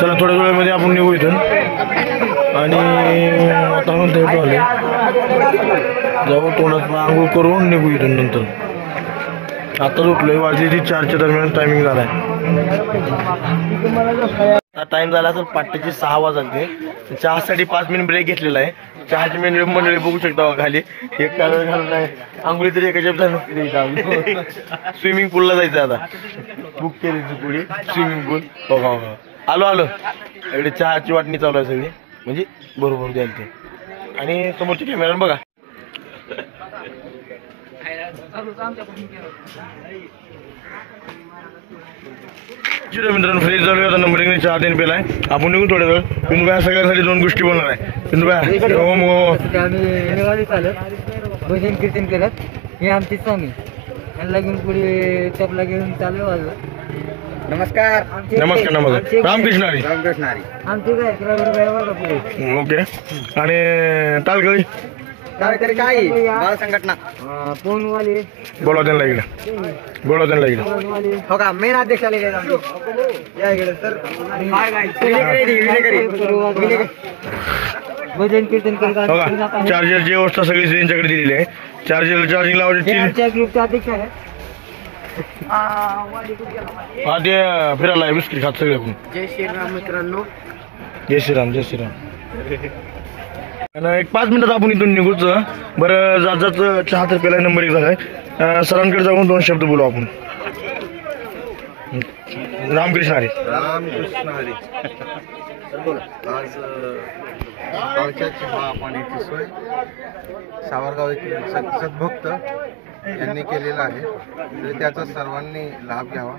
चला थोड्या वेळामध्ये आपण निघू इथून आणि आता म्हणतो आले जाऊ तोंडात आंघोळ करून निघू इथून. नंतर आता उठलोय वाजली ती 4च्या दरम्यान टायमिंग झालाय. टाइम झाला असेल पाट्याची 6 वाजले. चहासाठी 5 मिनिट ब्रेक घेतलेला आहे. चहाची मंडळी बघू शकता खाली एक कालवे घालून आहे. आंघोळी तरी एका जेब झाली. स्विमिंग पूलला जायचं आता बुक केली पुढे स्विमिंग पूल. बघा आलो इकडे चहाची वाटणी चालू आहे सगळी म्हणजे बरोबर द्याल ते. आणि समोरच्या कॅमेरा बघा मित्रांनो फ्रेश झालो आता नंबरिंग चहा देऊन पेलाय. आपण निघून थोड्या वेळ. पिंदू बाया सगळ्यांसाठी 2 गोष्टी बोलणार आहे. पिंदू बाया ओम हो भजन कीर्तन करत हे आमचे स्वामी यांना घेऊन पुढे चपला घेऊन चालू आलो. नमस्कार नमस्कार रामकृष्ण हरी. आमचे काय ओके. आणि तालकळी काय संघटना फोनवाले बोला त्यांना इकडे हो का मेन अध्यक्षाला भजन कीर्तन करतात. चार्जरची व्यवस्था सगळी त्यांच्याकडे दिलेली आहे. चार्जिंग लावायची ग्रुपचा अध्यक्ष आहे. हा ते फिरायला बिस्किट खात सगळे. जय श्रीराम मित्रांनो. जय श्रीराम. आणि 1 5 मिनिटात आपण इथून निघूच. बरं जात चहा तर पेला नंबर 1 झालाय. सरांकडे जाऊन 2 शब्द बोलू आपण. रामकृष्ण हरी. आज गावच्या चहा पाण्याची सोय सावरगाव येथील सद्भक्त यांनी केलेला आहे. तर त्याचा सर्वांनी लाभ घ्यावा.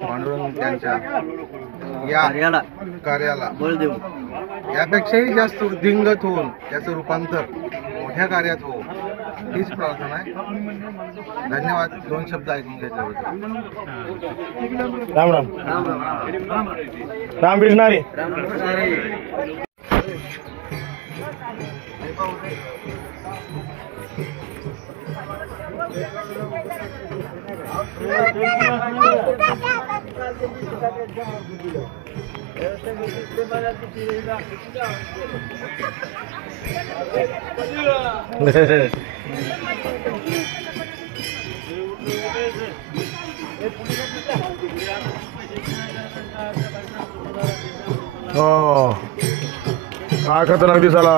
पांडुरंग त्यांच्या या कार्याला बळ देऊ यापेक्षाही जास्त वृद्धिंगत होऊन त्याचं रूपांतर मोठ्या कार्यात हो हीच प्रार्थना आहे. धन्यवाद. 2 शब्द ऐकून घेतल्याबद्दल. राम रामकृष्ण हरी. हो काय खतरनाक दिसाला.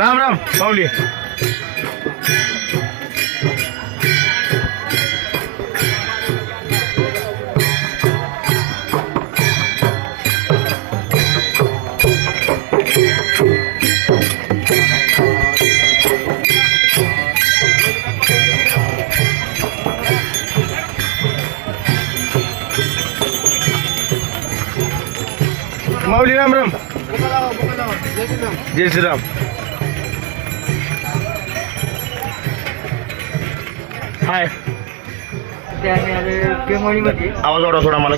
राम पावली. माऊली राम जय श्रीराम. हाय आवाज वाढवा थोडा मला.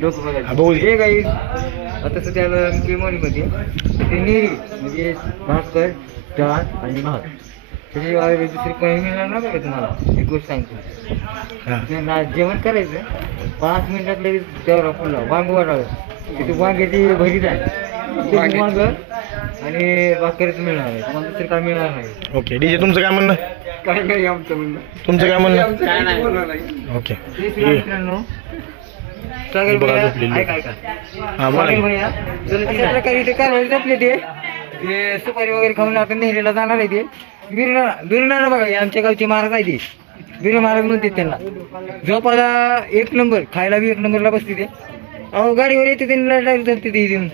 लोक बघा हे काही आता सध्याला केमोनीमध्ये ते नेरी म्हणजे भास्कर डाळ आणि भात त्याच्या दुसरी काही मिळणार ना बघा. तुम्हाला एक गोष्ट सांगतो. जेवण करायचं 5 मिनिटात लगेच त्यावर फुलला वांग वाढावं तिथे वांग्याची भरीत आहे. वांग आणि भाकरच मिळणार आहे. तुम्हाला दुसरं काय मिळणार नाही. ओके डीजे तुमचं काय म्हणणं. काय नाही आमचं म्हणणं. तुमचं काय म्हणणं. ओके मित्रांनो सागर भैया ऐका प्रकारे इथे कारवाई जपले ते सुपारी वगैरे खाऊन आता नेहरीला जाणार आहे. ते बिरणार बघा आमच्या गावचे महाराज आहे. ते बिर महाराज म्हणते त्यांना. झोपाला 1 नंबर खायला बी 1 नंबरला बसते ते. अहो गाडीवर येते त्यांनी धरते ते येऊन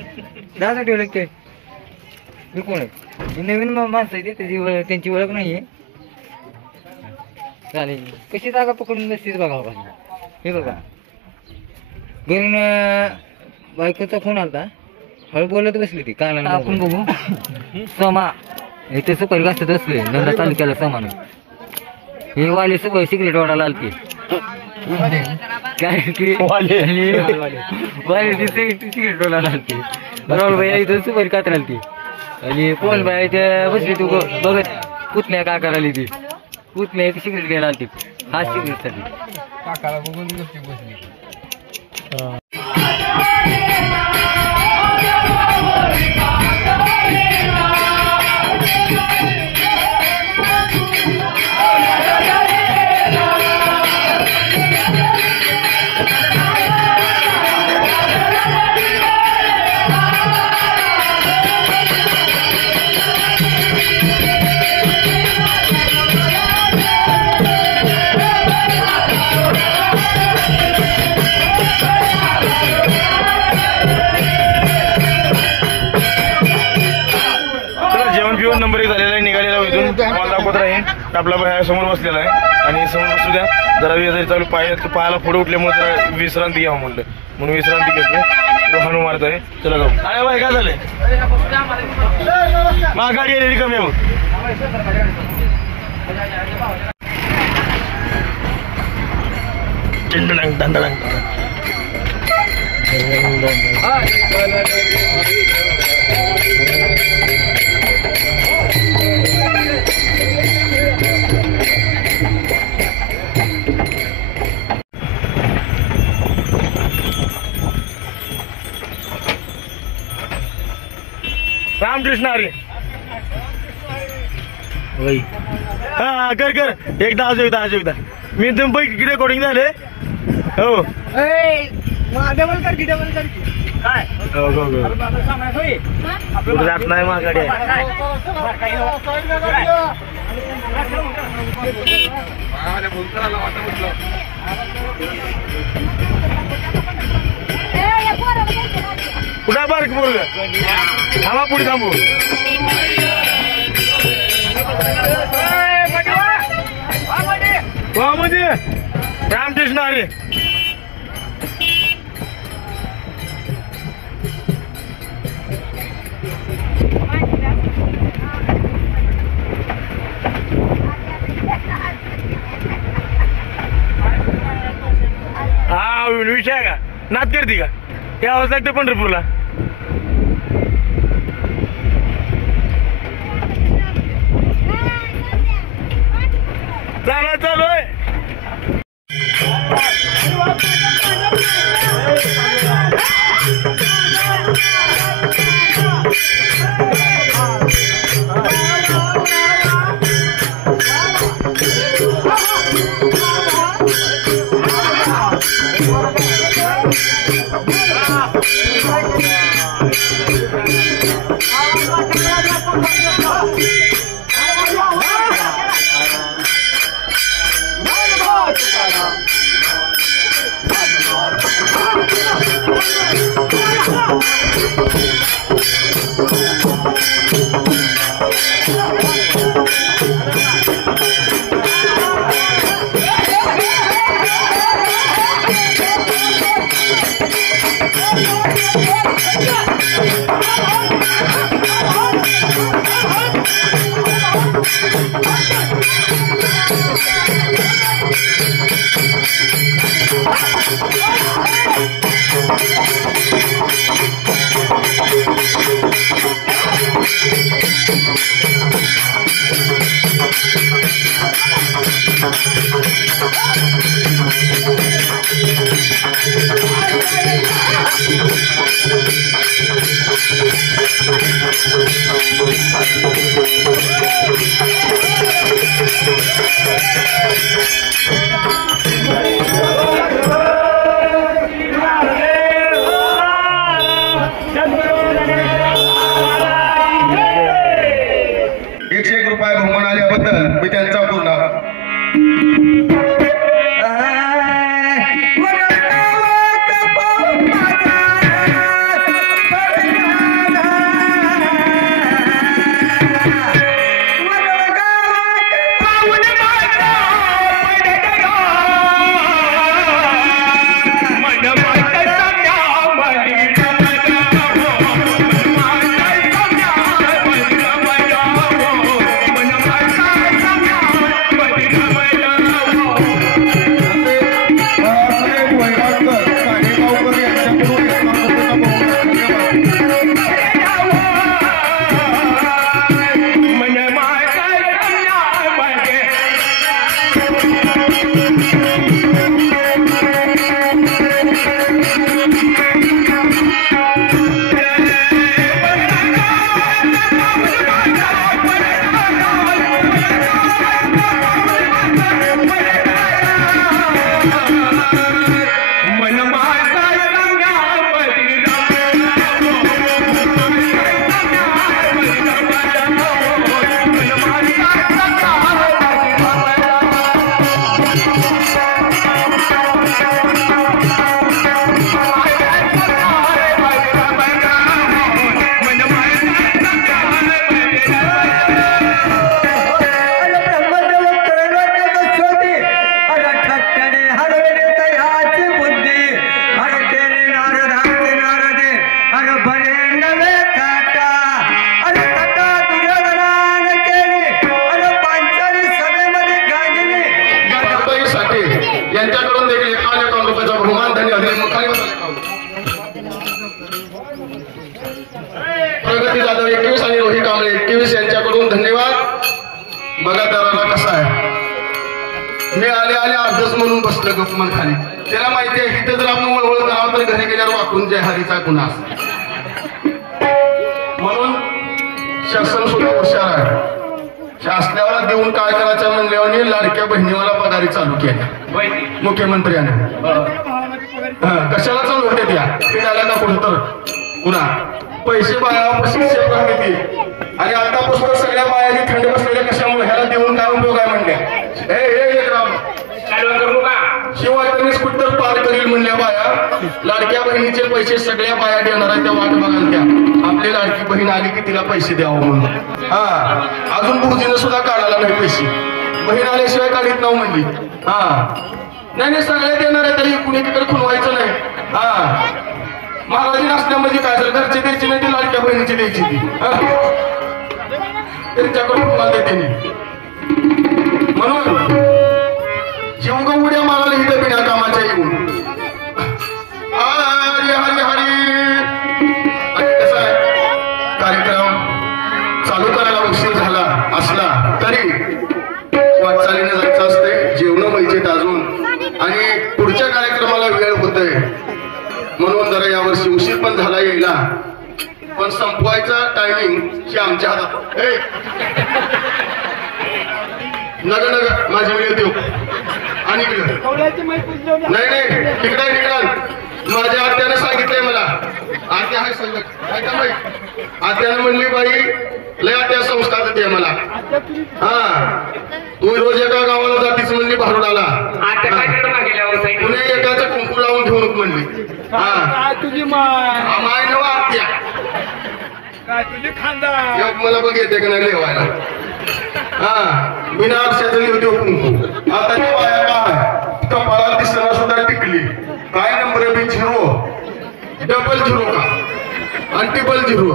10 ठेवलं ते. हे कोण आहे. नवीन माणसं आहे ते त्यांची ओळख नाही आहे. चालेल कशी जागा पकडून बसतीच बघा. हे बघा घरून बायकोचा फोन आलता. हळू बोलत बसली ती कानाला. आपण बघू समा इथे सुपारी घासत असले धंदा चालू केला समानं. हे वाले सगळं सिगरेट वाढायला आलते. काय की तिकीट डोला ती राहुल भाई इथं सुपारी कात्र ती आणि कोण बाय त्या बसली तू बघत पुतण्या का करायला ती पुतण्या सिगरेट घ्यायला ती हा सिगरेट साठी काकाला बघून बसली. नंबर 1 झालेला आहे, निघालेला इथून मला दाखवत राहील. आपला बाहेर समोर बसलेला आहे आणि समोर बसू द्या जरा जरी चालू पायाला पुढे उठल्यामुळे जरा विश्रांती घ्यावं म्हणलं म्हणून विश्रांती घेतोय. हाणू मारत आहे. चला जाऊ. अरे बाय काय झालंय मा गाडी आलेली कमी आहे. रामकृष्ण हरी. हा कर एकदा एकदा मी तुम्ही रेकॉर्डिंग झाले. हो काय जात नाही माझ गाडी कुठं बारक पोरग थांबा पुढे थांबू. रामकृष्ण हरी. हा विषय आहे का नात करते का यावंच लागतं पंढरपूरला. चालू चालू आहे. ₹101 बहुमान आल्याबद्दल मी त्यांचा पूर्ण गणपती जाधव 21 आणि रोही कांबळे 21 यांच्याकडून धन्यवाद. बघा दराला कसा आहे. मी आले अर्धच म्हणून बसलं गप मन खाली. त्याला माहिती आहे इथे जर आपण वळवळ करावं तर घरी गेल्यावर वाकून जय हरीचा गुन्हा. म्हणून शासन सुद्धा हुशार आहे. शासनाला देऊन काय करायचं म्हणल्यावर लाडक्या बहिणीवाला पगारी चालू केल्या मुख्यमंत्र्याने. कशाला चालू होते त्या पिढ्याला ना कुठं तर पुन्हा पैसे बायापासून सेव राहते. आणि आतापासून सगळ्या बायाची थंड बसलेल्या कशामुळे ह्याला देऊन काय उपयोग आहे म्हणल्या. शिवाय त्यांनी स्कूटर पार करील म्हणल्या बाया. लाडक्या बहिणीचे पैसे सगळ्या बाया देणार आहे त्या वाट बघाल त्या. आपली लाडकी बहीण आली की तिला पैसे द्यावं म्हणून. हा अजून भाऊजीने सुद्धा काढायला नाही पैसे. बहीण आल्याशिवाय काढीत नाव म्हणली. नाही सगळ्या देणार आहे तरी कुणीकडे खुणवायचं नाही. महाराजी नसल्या म्हणजे काय झालं घरचे द्यायची नाही ती लाडक्या बहिणीची द्यायची ती. त्यांच्याकडून खुणवा देते म्हणून जेवढं उड्या मारायला इथं बिना कामाच्या येऊन हरी हरी हरी. आणि कसं आहे कार्यक्रम चालू करायला उशीर झाला असला तरी वाटचालीने जायचं असते. जेवण पाहिजेत अजून आणि पुढच्या कार्यक्रमाला वेळ होतोय म्हणून जरा यावर्षी उशीर पण झाला यायला. पण संपवायचा टायमिंग हे आमच्या हातात. नग नग माझी वेळ देऊ आणि नाही तिकडे माझ्या आत्याने सांगितलंय मला. आत्या आहे संगत आत्याने म्हणली बाई लय आत्या संस्कार देते मला. तू रोज एका गावाला जातीच म्हणली भारुडाला. पुणे एकाचं कुंकू लावून घेऊन म्हणली. तुझी माय नवा आत्या तुझी खानदार मला बघ येते का नाही लिवायला. बिना आरशाचं लिहितो कुंकू. आता ते बाया काय कपाळात दिसताना सुद्धा टिकली. काय नंबर बी 0 डबल 0 का आणि टिबल 0.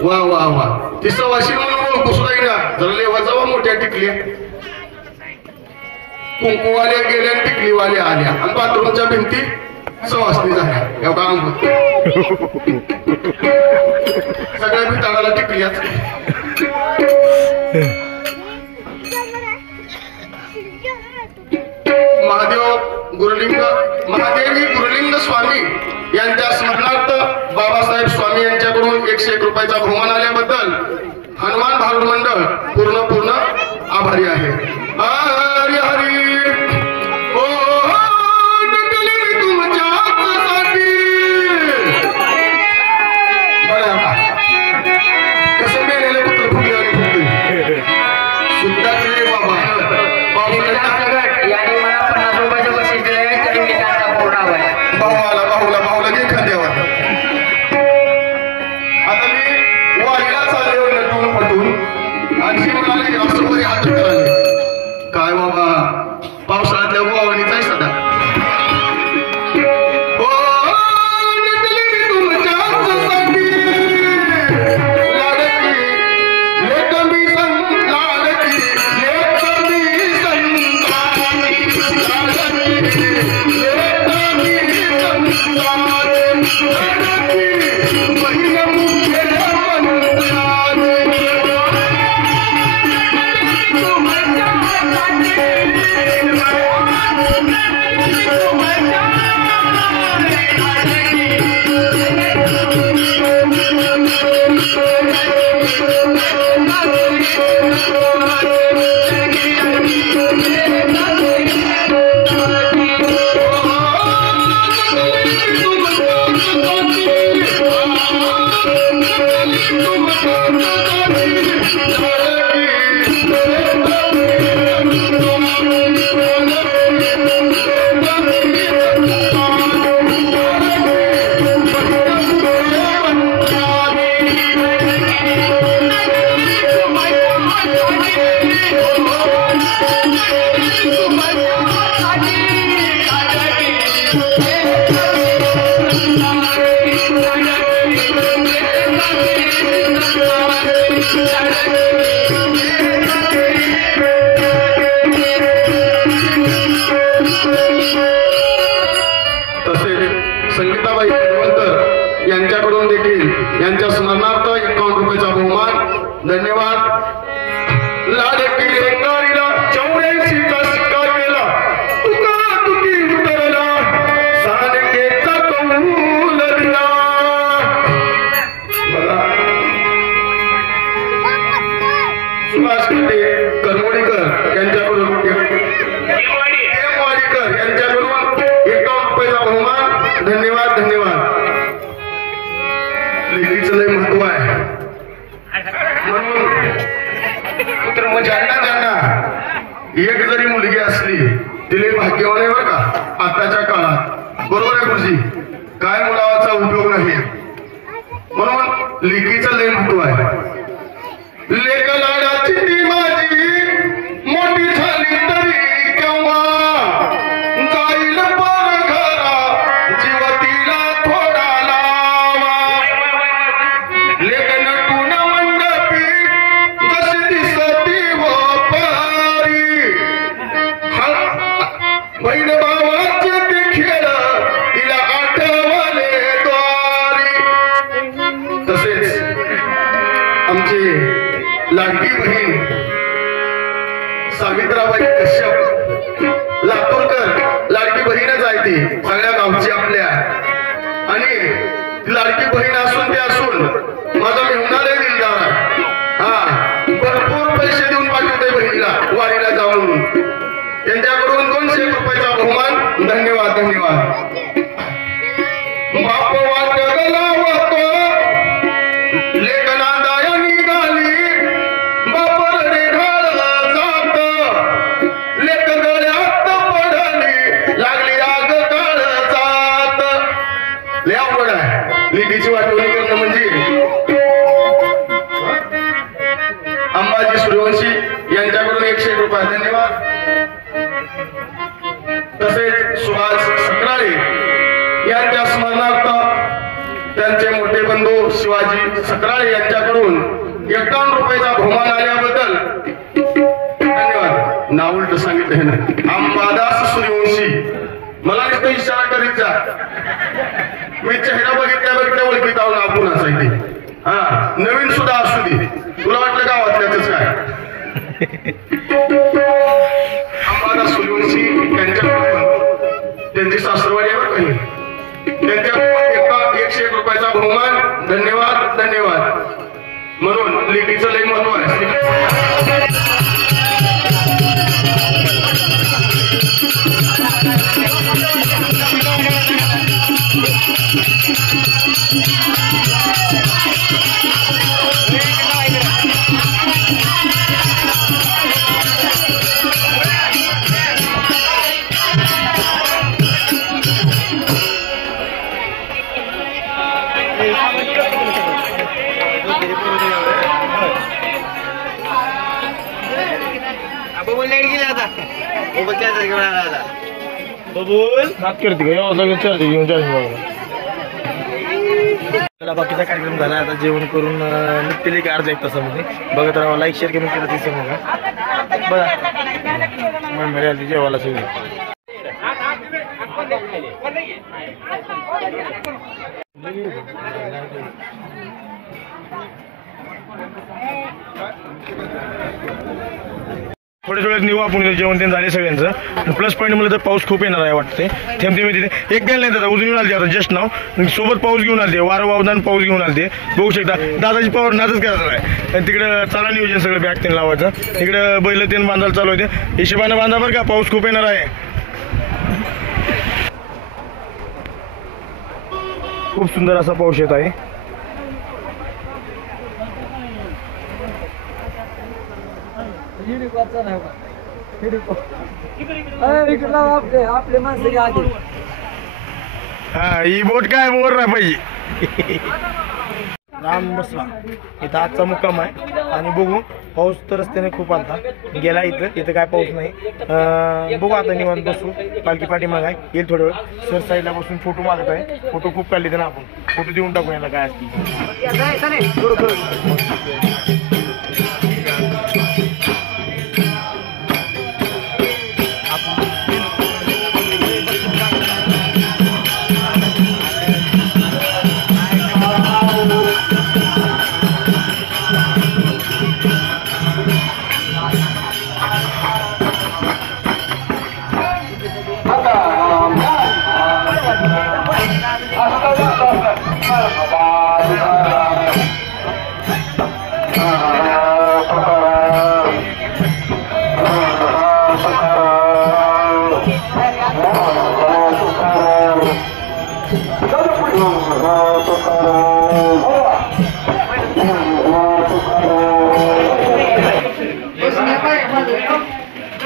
वा वा वा ती सवाशी म्हणून ओळखू सुद्धा येईना. जरा लेवा जावा मोठ्या टिकल्या. कुंकूवाल्या गेल्या टिकलीवाल्या आल्या आणि बाथरूमच्या भिंती सवासनी झाल्या. एवढा सगळ्या भिताडाला टिकल्याच. महादेवी गुरुलिंग स्वामी यांच्या स्मरणार्थ बाबासाहेब स्वामी यांच्याकडून 101 रुपयाचा बहुमान आल्याबद्दल हनुमान भारुड मंडळ पूर्ण आभारी आहे. हरी हरी. कसं मेलेले पुत्र फुगले आणि फुगले सुद्धा केले बाबा. भाऊला घे खांद्यावर. आता मी वारीला चालले नटून पटून आणखी म्हणाले असं वरी हात कराले. काय बाबा पावसाळ्यातल्या गोवानीचा आहे सदा. संगीताबाई यांच्याकडून देखील यांच्या स्मरणार्थ 51 रुपयाचा बहुमान. धन्यवाद. लाडकी लेकरीला 84चा शिक्का केला, तुका तुकी उतरला, सानकेचा कौल दिला. सुभाष कटे करमोडीकर यांच्याकडून वाडीकर यांच्याकडून 51 रुपयाचा बहुमान. धन्यवाद. लेकीचं लय महत्व आहे म्हणून पुत्र ज्यांना एक जरी मुलगी असली तिला भाग्यवान आहे बरं का आताच्या काळात. बरोबर आहे गुरुजी? काय मुलाचा उपयोग नाही म्हणून लेकीचं लय महत्व आहे. लेक लाडाची ती माझी मोठी झाली तरी केव्हा जाईल पर घरा जीव तिला थोडा लावा. लेक नटून मंडपी जशी दिसती हो पारी, बहीण भावाचे ते खेळ तिला आठवले द्वारी. तसेच आमचे लाडकी बहीण सावित्राबाई कश्यप लातूरकर लाडकी बहीणच आहे ती सगळ्या गावची आपल्या. आणि लाडकी बहीण असून ते असून माझा मेहुणालाही दिलदार आहे. भरपूर पैसे देऊन पाठवते बहिणीला वारीला जाऊन. त्यांच्याकडून 200 रुपयाचा बहुमान. धन्यवाद. बाप वाटला होतो लेखना दाया निघाली, बापरडे ढाळ जात, लेख गळ्यात पडली लागली आग काळ जात. लय अवघड आहे लेकीची वाटवणी करणं म्हणजे. अंबाजी सूर्यवंशी यांच्याकडून 101 रुपये. धन्यवाद. तसेच सुभाष सकराळे यांच्या स्मरणार्थ त्यांचे मोठे बंधू शिवाजी सकराळे यांच्याकडून 51 रुपयाचा बहुमान आल्याबद्दल धन्यवाद. नाव उलट सांगितलं हे ना. अंबादास सूर्यवंशी मला नुसतं इशारा करीत जा. मी चेहरा बघितल्या ओळखीत आहो नाव कुणाचं आहे ते. नवीन सुद्धा असू दे. तुला वाटलं गावातल्याच काय? अंबादास सूर्यवंशी यांच्याकडून त्यांची सासरवाडी आहे काही त्यांच्याकडून 101 रुपयाचा बहुमान. धन्यवाद. म्हणून लेकीचं लय महत्व आहे. बाकीचा कार्यक्रम झाला. आता जेवण करून निघतील एक अर्धा 1 तासामध्ये. बघत राहा. लाईक शेअर कमेंट करा दिसत बघा. बघा मिळाली जेवायला सगळी. थोडे निघू आपण. जेवण ते झाले सगळ्यांचं. प्लस पॉईंट मला तर पाऊस खूप येणार आहे वाटते. थेंब तिथे एक गेल नाही दादा उजून येऊन आलते. आता जस्ट नाव सोबत पाऊस घेऊन आलते. वारं वावदान पाऊस घेऊन आलते. बघू शकता दादाची पावर नाचच करायचं आहे. आणि तिकडं चाला नियोजन सगळं बॅग तेन लावायचं. तिकडं बैल तेन बांधायला चालू होते. हिशोबानं बांधा बरं का. पाऊस खूप येणार आहे. खूप सुंदर असा पाऊस येत आहे. आपले माणसं आधी. ही बोट काय बोर नाही पाहिजे. राम बसला इथं आजचा मुक्काम आहे. आणि बघू पाऊस तर रस्त्याने खूप आलता गेला. इथं काय पाऊस नाही. बघू आता निवांत बसू. पालखी पाठीमाग आहे. येईल थोडं वेळ. सर साईडला बसून फोटो मागत आहे. फोटो खूप काढले ना आपण. फोटो देऊन टाकू याला काय असतील.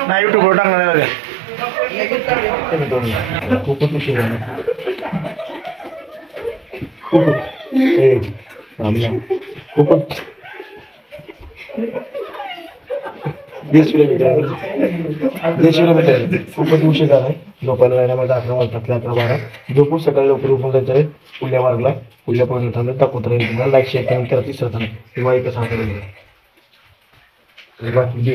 नाही युट्यूबवर टाकणार आहे. खूपच उशीर झाला. खूपच 20 किलोमीटर खूपच उशीर झाला. झोपायला जायला माझा 11 वाजतात 11-12. झोपून सकाळी लवकर उठून जायचं आहे पुढल्या मार्गला. पुढल्या पर्यंत थांबलं दाखवत राहील तुम्हाला. लाईक शेअर कमेंट करा. तिसरं थांबलं किंवा एकच सांगता